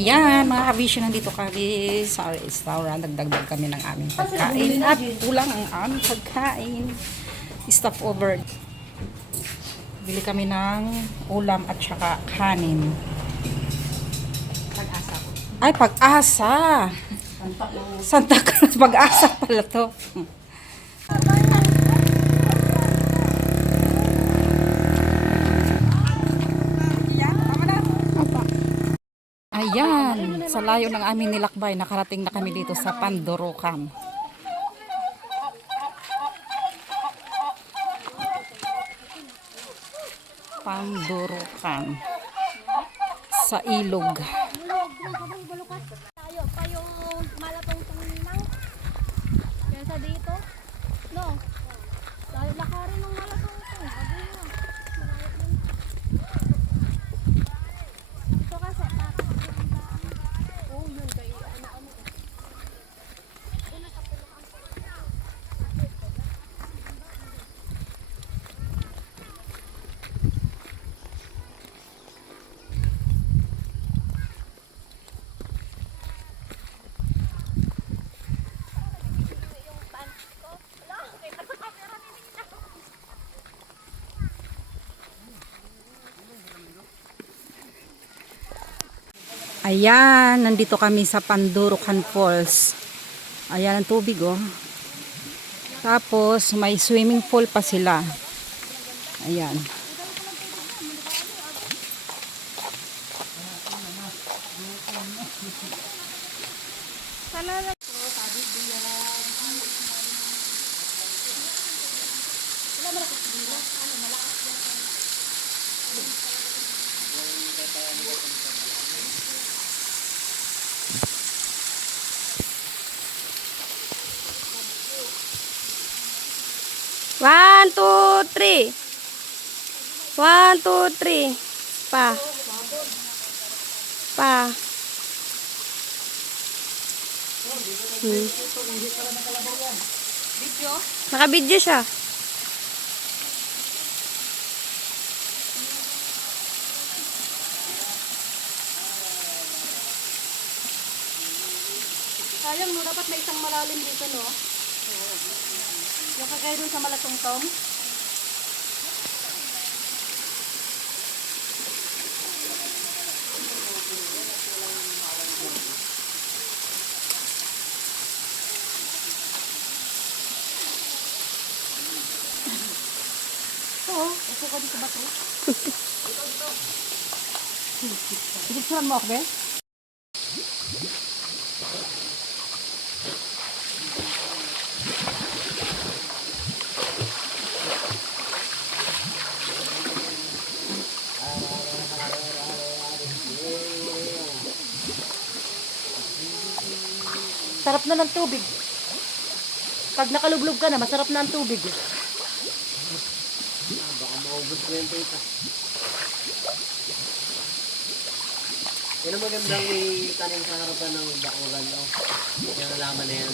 Ayan, mga kabisyo, nandito kami sa restaurant. Nagdagdag kami ng aming pagkain at kulang ang aming pagkain. Stop over. Bili kami ng ulam at saka kanin. Pag-asa ko. Ay, Pag-asa. Santa Cruz, Pag-asa pala to. Ayan, sa layo ng aming nilakbay, nakarating na kami dito sa Pandorucan. Pandorucan. Sa ilog. Tayo pa yung malatong tuminang. Kesa dito. No. Tayo lakarin ng malatong tung. Sabi mo. So kasi oh, yun kay ano. Ayan, nandito kami sa Pandorucan Falls. Ayan ang tubig, oh. Tapos, may swimming pool pa sila. Ayan. One, two, three. 1, 2, 3. Pa. Pa. Naka-video siya. Sayang no, dapat may isang malalim dito no. Yung kagaya dun sa Malatongtong. Oo, upo ka dito ba ito? Picturean mo ako, be? Sarap na ng tubig. Pag nakalublog ka na, masarap na ang tubig. Baka maubos ko yung data. Yan ang magandang itanim sa harapan ng bakuran. Yan ang laman na yan.